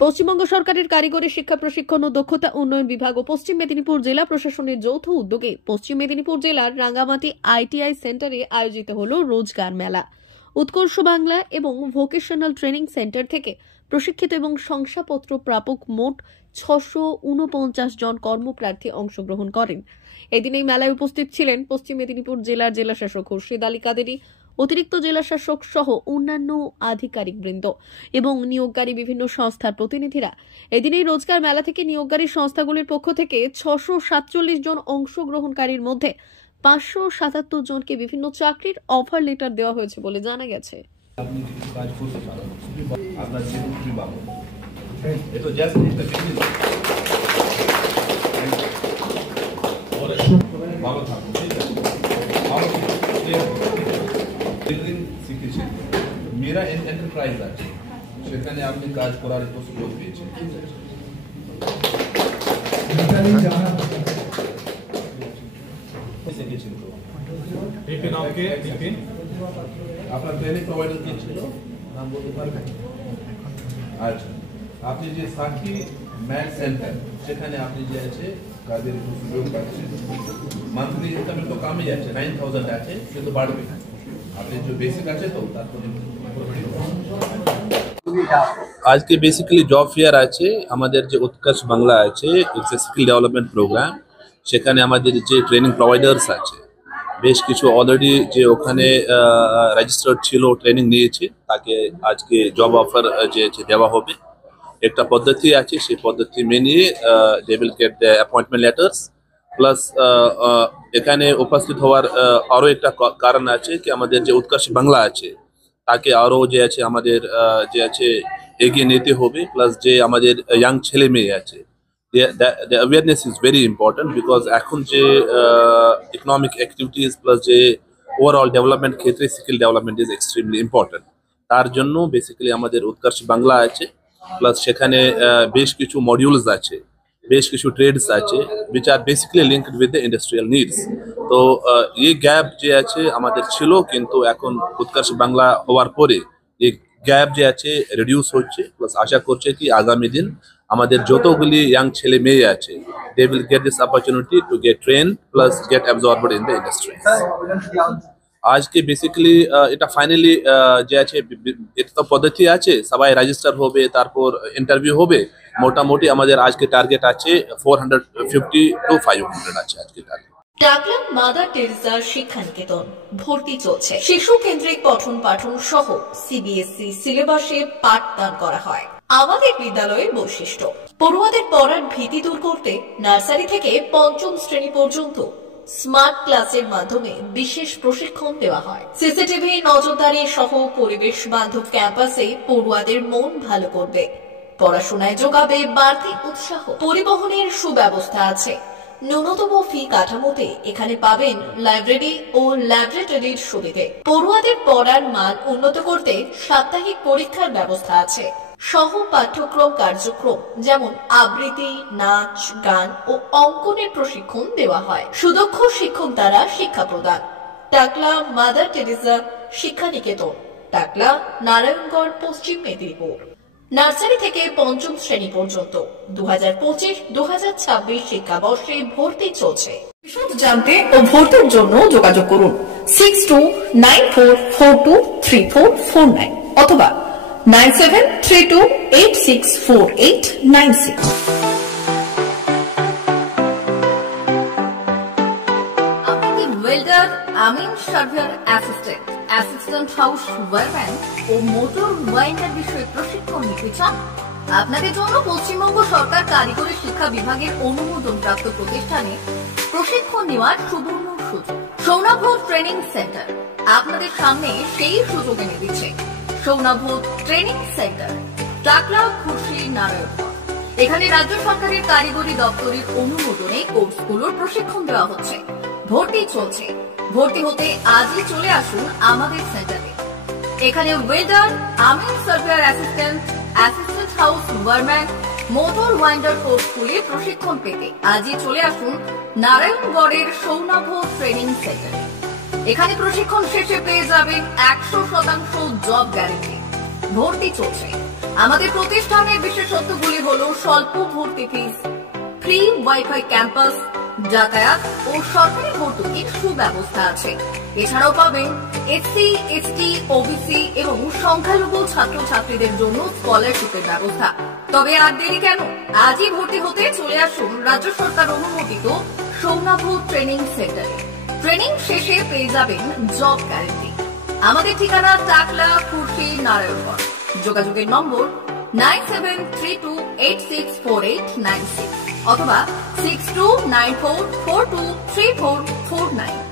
পশ্চিমবঙ্গ সরকারের কারিগরি শিক্ষা প্রশিক্ষণ ও দক্ষতা উন্নয়ন বিভাগ ও পশ্চিম মেদিনীপুর জেলা প্রশাসনের যৌথ উদ্যোগে পশ্চিম মেদিনীপুর জেলার রাঙ্গামাটি আইটিআই সেন্টারে আয়োজিত হলো রোজগার মেলা। উৎকর্ষ বাংলা এবং ভোকেশনাল ট্রেনিং সেন্টার থেকে প্রশিক্ষিত এবং শংসাপত্র প্রাপক মোট 649 জন কর্মপ্রার্থী অংশগ্রহণ করেন। এদিন এই মেলায় উপস্থিত ছিলেন পশ্চিম মেদিনীপুর জেলার জেলাশাসক খুরশিদ আলী কাদেরী, অতিরিক্ত জেলাশাসক সহ অন্যান্য আধিকারিকবৃন্দ এবং নিয়োগকারী বিভিন্ন সংস্থার প্রতিনিধিরা। এদিন এই রোজগার মেলা থেকে নিয়োগকারী সংস্থাগুলির পক্ষ থেকে 647 জন অংশগ্রহণকারীর মধ্যে 577 জনকে বিভিন্ন চাকরির অফার লেটার দেওয়া হয়েছে বলে জানা গেছে। मेरा एंटरप्राइज আছে সেখানে আপনি কাজ করার সুযোগ পেয়েছেন। আপনার ট্রেনিং প্রোভাইডার কি ছিল নাম বলতে পারবেন? আচ্ছা, আপনি যে সাকি ম্যাথ সেন্টার সেখানে আপনি যে আছে কাজের সুযোগ পাচ্ছেন। মান্থলি ইনকাম তো কমই যাচ্ছে, 9000 আছে, কিন্তু বাড়বে। আপনি যে বেসিক আছে তো তারপরে আজকে বেসিক্যালি জব ফেয়ার আছে আমাদের যে উৎকর্ষ বাংলা আছে, it's a skill development program. সেখানে আমাদের যে ট্রেনিং প্রোভাইডার্স আছে বেশ কিছু অলরেডি যে ওখানে রেজিস্টার্ড ছিল, ট্রেনিং নিয়েছে, তাকে আজকে জব অফার যে দেওয়া হবে। একটা পদ্ধতি আছে, সেই পদ্ধতি মেনে they will get the appointment letters. Plus এখানে উপস্থিত হওয়ার আরও একটা কারণ আছে কি আমাদের যে উৎকর্ষ বাংলা আছে তাকে আরও যে আছে আমাদের যে আছে এগিয়ে নিতে হবে। প্লাস যে আমাদের ইয়াং ছেলে মেয়ে আছে, the awareness is very important because এখন যে ইকোনমিক অ্যাক্টিভিটিস প্লাস যে ওভারঅল ডেভেলপমেন্ট ক্ষেত্রে skill development is extremely important. তার জন্য বেসিক্যালি আমাদের উৎকর্ষ বাংলা আছে। প্লাস সেখানে বেশ কিছু মডিউলস আছে, বেশ কিছু ট্রেডস আছে which are basically linked with the industrial needs। তো এই গ্যাপ যে আছে আমাদের ছিল, কিন্তু এখন উৎকর্ষ বাংলা হওয়ার পরে এই গ্যাপ যে আছে রিডিউস হচ্ছে। প্লাস আশা করছে কি আগামী দিন আমাদের যতগুলি ইয়াং ছেলে মেয়ে আছে they will get this opportunity to get trained plus get absorbed in the industry। আজকে বেসিক্যালি এটা ফাইনালি যে আছে এটা তো পদ্ধতি আছে, সবাই রেজিস্টার হবে, তারপর ইন্টারভিউ হবে। মোটামুটি আমাদের আজকে টার্গেট আছে 450 to 500 আছে আজকে টার্গেট। টাকলা মাদার টেরেসা শিক্ষানিকেতন ভর্তি চলছে। শিশু কেন্দ্রিক পঠন পাঠন সহ সিবিএসই সিলেবাসে পাঠদান করা হয়। আমাদের বিদ্যালয়ের বৈশিষ্ট্য, পড়ুয়াদের পড়ার ভীতি দূর করতে নার্সারি থেকে পঞ্চম শ্রেণী পর্যন্ত স্মার্ট ক্লাসের মাধ্যমে বিশেষ প্রশিক্ষণ দেওয়া হয়। সিসিটিভি নজরদারি সহ পরিবেশ বান্ধব ক্যাম্পাসে পড়ুয়াদের মন ভালো করবে, পড়াশোনায় যোগাবে বাড়তি উৎসাহ। পরিবহনের সুব্যবস্থা আছে। ন্যূনতম ফি কাঠামোতে এখানে পাবেন লাইব্রেরি ও ল্যাবরেটরির সুবিধে। পড়ুয়াদের পড়ার মান উন্নত করতে সাপ্তাহিক পরীক্ষার ব্যবস্থা আছে। সহ পাঠ্যক্রম কার্যক্রম যেমন আবৃত্তি, নাচ, গান ও অঙ্কনের প্রশিক্ষণ দেওয়া হয়। সুদক্ষ শিক্ষক দ্বারা শিক্ষা প্রদান। টাকলা মাদার টেরেসা শিক্ষানিকেতন, টাকলা, নারায়ণগড়, পশ্চিম মেদিনীপুর। নার্সারি থেকে পঞ্চম শ্রেণী পর্যন্ত 2025-2026 শিক্ষাবর্ষে ভর্তি চলছে। বিশদ জানতে ও ভর্তির জন্য যোগাযোগ করুন 6294423449 অথবা 9732864896। আপনি ওয়েল্ডার, আমিন সার্ভেয়ার অ্যাসিস্ট্যান্ট হাউস ওয়ারম্যান ও মোটর ওয়াইন্ডার বিষয়ে প্রশিক্ষণ নিতে চান? আপনাদের জন্য পশ্চিমবঙ্গ সরকার কারিগরি শিক্ষা বিভাগের অনুমোদন প্রাপ্ত প্রতিষ্ঠানে প্রশিক্ষণ নেওয়ার সুবর্ণ সুযোগ। সৌনাভ ট্রেনিং সেন্টার আপনাদের সামনে সেই সুযোগ এনে দিচ্ছে। সৌনাভ ট্রেনিং সেন্টার, টাকলা, খুরশি, নারায়ণগড়। এখানে রাজ্য সরকারের কারিগরি দপ্তরের অনুমোদনে কোর্সগুলোর প্রশিক্ষণ দেওয়া হচ্ছে। ভর্তি চলছে। ভর্তি হতে আজই চলে আসুন আমাদের সেন্টারে। এখানে ওয়েল্ডার, আমিন surveyor assistant house wireman, motor winder কোর্সগুলির প্রশিক্ষণ পেতে আজই চলে আসুন নারায়ণগড়ের সৌনাভ ট্রেনিং সেন্টারে। এখানে প্রশিক্ষণ শেষে পেয়ে যাবেন 100% জব গ্যারান্টি। ভর্তি চলছে। আমাদের প্রতিষ্ঠানের বিশেষত্বগুলি হলো স্বল্প ভর্তি ফিস, ফ্রি ওয়াইফাই ক্যাম্পাস, যাতায়াত ও সরকারি ভর্তুকির সুব্যবস্থা আছে। এছাড়াও পাবেন এসসি, এসটি, ওবিসি এবং সংখ্যালঘু ছাত্রছাত্রীদের জন্য স্কলারশিপের ব্যবস্থা। তবে আর দেরি কেন, আজই ভর্তি হতে চলে আসুন রাজ্য সরকার অনুমোদিত সৌনাভ ট্রেনিং সেন্টারে। ট্রেনিং শেষে পেয়ে যাবেন জব গ্যারান্টি। আমাদের ঠিকানা টাকলা, খুরশি, নারায়ণগঞ্জ। যোগাযোগের নম্বর 9732864896 অথবা 6294423449।